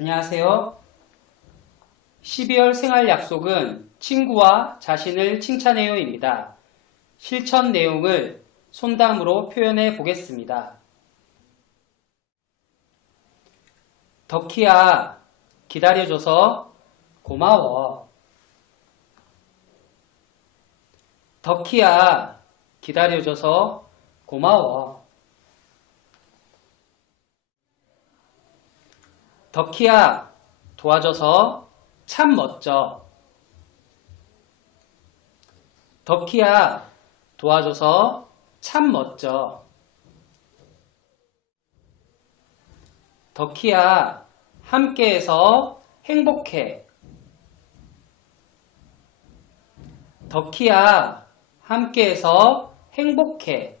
안녕하세요. 12월 생활 약속은 친구와 자신을 칭찬해요입니다. 실천 내용을 손담으로 표현해 보겠습니다. 덕희야, 기다려줘서 고마워. 덕희야, 기다려줘서 고마워. 덕희야, 도와줘서 참 멋져. 덕희야, 도와줘서 참 멋져. 덕희야, 함께해서 행복해. 덕희야, 함께해서 행복해.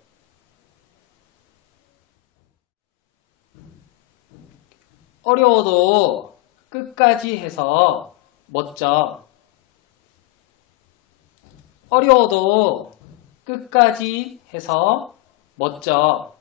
어려워도 끝까지 해서 멋져. 어려워도 끝까지 해서 멋져.